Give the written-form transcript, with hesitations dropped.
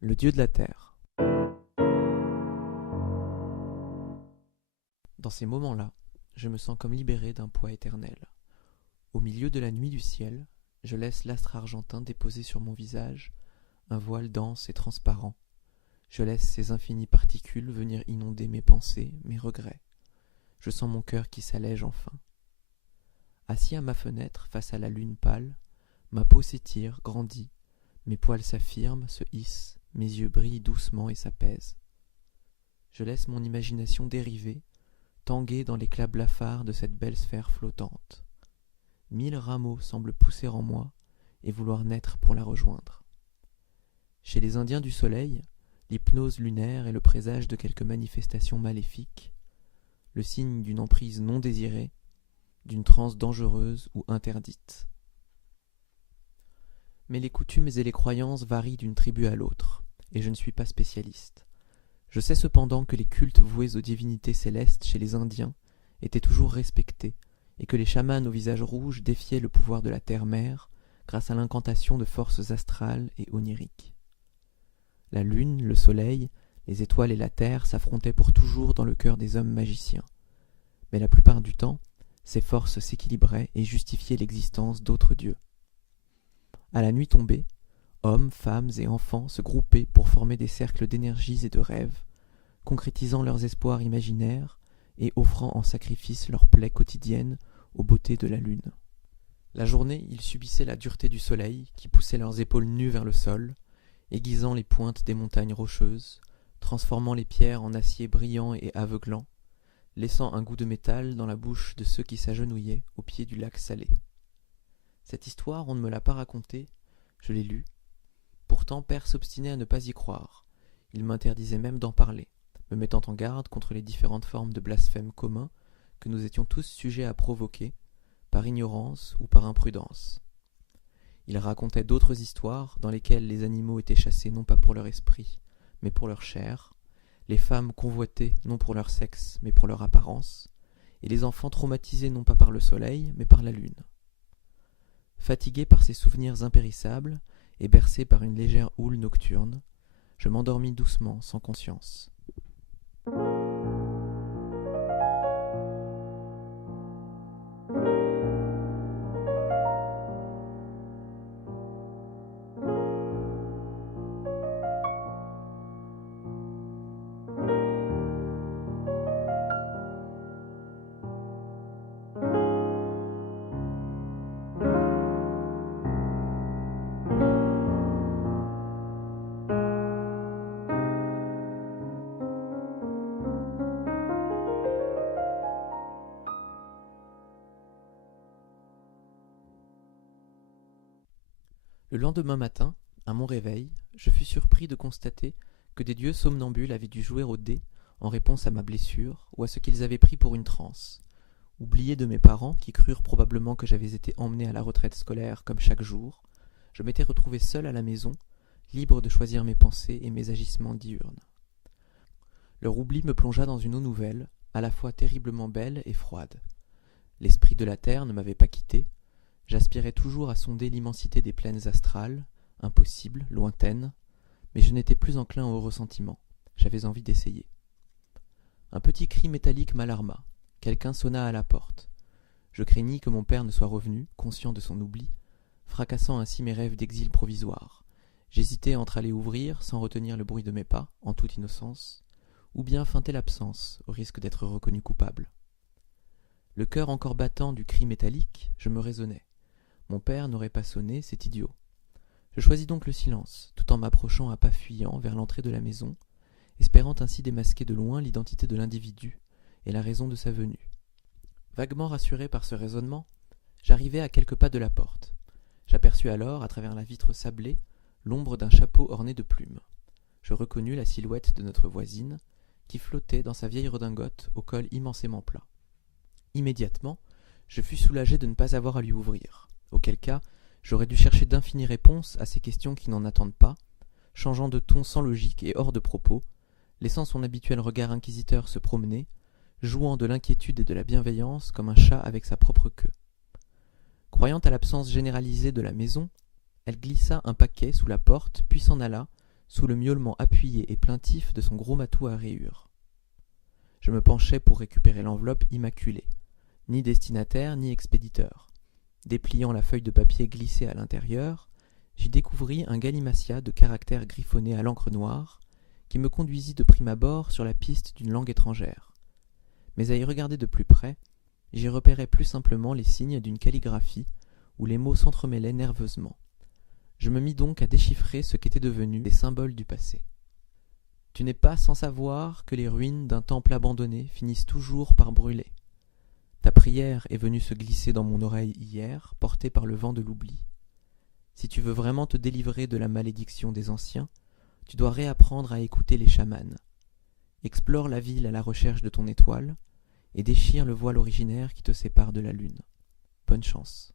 le dieu de la terre. Dans ces moments-là, je me sens comme libéré d'un poids éternel. Au milieu de la nuit du ciel, je laisse l'astre argentin déposer sur mon visage un voile dense et transparent. Je laisse ces infinies particules venir inonder mes pensées, mes regrets. Je sens mon cœur qui s'allège enfin. Assis à ma fenêtre, face à la lune pâle, ma peau s'étire, grandit, mes poils s'affirment, se hissent, mes yeux brillent doucement et s'apaisent. Je laisse mon imagination dériver, tanguer dans l'éclat blafard de cette belle sphère flottante. 1000 rameaux semblent pousser en moi et vouloir naître pour la rejoindre. Chez les Indiens du soleil, l'hypnose lunaire est le présage de quelque manifestation maléfique, le signe d'une emprise non désirée, d'une transe dangereuse ou interdite. Mais les coutumes et les croyances varient d'une tribu à l'autre, et je ne suis pas spécialiste. Je sais cependant que les cultes voués aux divinités célestes chez les Indiens étaient toujours respectés, et que les chamans au visage rouge défiaient le pouvoir de la terre-mère grâce à l'incantation de forces astrales et oniriques. La lune, le soleil, les étoiles et la terre s'affrontaient pour toujours dans le cœur des hommes magiciens. Mais la plupart du temps, ces forces s'équilibraient et justifiaient l'existence d'autres dieux. À la nuit tombée, hommes, femmes et enfants se groupaient pour former des cercles d'énergies et de rêves, concrétisant leurs espoirs imaginaires et offrant en sacrifice leurs plaies quotidiennes aux beautés de la lune. La journée, ils subissaient la dureté du soleil qui poussait leurs épaules nues vers le sol, aiguisant les pointes des montagnes rocheuses, transformant les pierres en acier brillant et aveuglant, laissant un goût de métal dans la bouche de ceux qui s'agenouillaient au pied du lac salé. Cette histoire, on ne me l'a pas racontée, je l'ai lue. Pourtant, père s'obstinait à ne pas y croire. Il m'interdisait même d'en parler, me mettant en garde contre les différentes formes de blasphème communs que nous étions tous sujets à provoquer, par ignorance ou par imprudence. Il racontait d'autres histoires dans lesquelles les animaux étaient chassés non pas pour leur esprit, mais pour leur chair, les femmes convoitées non pour leur sexe, mais pour leur apparence, et les enfants traumatisés non pas par le soleil, mais par la lune. Fatigué par ces souvenirs impérissables et bercé par une légère houle nocturne, je m'endormis doucement, sans conscience. Le lendemain matin, à mon réveil, je fus surpris de constater que des dieux somnambules avaient dû jouer au dé en réponse à ma blessure ou à ce qu'ils avaient pris pour une transe. Oublié de mes parents, qui crurent probablement que j'avais été emmené à la retraite scolaire comme chaque jour, je m'étais retrouvé seul à la maison, libre de choisir mes pensées et mes agissements diurnes. Leur oubli me plongea dans une eau nouvelle, à la fois terriblement belle et froide. L'esprit de la terre ne m'avait pas quitté. J'aspirais toujours à sonder l'immensité des plaines astrales, impossibles, lointaines, mais je n'étais plus enclin au ressentiment. J'avais envie d'essayer. Un petit cri métallique m'alarma. Quelqu'un sonna à la porte. Je craignis que mon père ne soit revenu, conscient de son oubli, fracassant ainsi mes rêves d'exil provisoire. J'hésitais entre aller ouvrir, sans retenir le bruit de mes pas, en toute innocence, ou bien feinter l'absence, au risque d'être reconnu coupable. Le cœur encore battant du cri métallique, je me raisonnais. Mon père n'aurait pas sonné, c'est idiot. Je choisis donc le silence, tout en m'approchant à pas fuyants vers l'entrée de la maison, espérant ainsi démasquer de loin l'identité de l'individu et la raison de sa venue. Vaguement rassuré par ce raisonnement, j'arrivai à quelques pas de la porte. J'aperçus alors, à travers la vitre sablée, l'ombre d'un chapeau orné de plumes. Je reconnus la silhouette de notre voisine, qui flottait dans sa vieille redingote au col immensément plat. Immédiatement, je fus soulagé de ne pas avoir à lui ouvrir, auquel cas j'aurais dû chercher d'infinies réponses à ces questions qui n'en attendent pas, changeant de ton sans logique et hors de propos, laissant son habituel regard inquisiteur se promener, jouant de l'inquiétude et de la bienveillance comme un chat avec sa propre queue. Croyant à l'absence généralisée de la maison, elle glissa un paquet sous la porte, puis s'en alla, sous le miaulement appuyé et plaintif de son gros matou à rayures. Je me penchai pour récupérer l'enveloppe immaculée, ni destinataire ni expéditeur. Dépliant la feuille de papier glissée à l'intérieur, j'y découvris un galimatia de caractères griffonnés à l'encre noire, qui me conduisit de prime abord sur la piste d'une langue étrangère. Mais à y regarder de plus près, j'y repérais plus simplement les signes d'une calligraphie où les mots s'entremêlaient nerveusement. Je me mis donc à déchiffrer ce qu'étaient devenus les symboles du passé. Tu n'es pas sans savoir que les ruines d'un temple abandonné finissent toujours par brûler. Ta prière est venue se glisser dans mon oreille hier, portée par le vent de l'oubli. Si tu veux vraiment te délivrer de la malédiction des anciens, tu dois réapprendre à écouter les chamans. Explore la ville à la recherche de ton étoile et déchire le voile originaire qui te sépare de la lune. Bonne chance.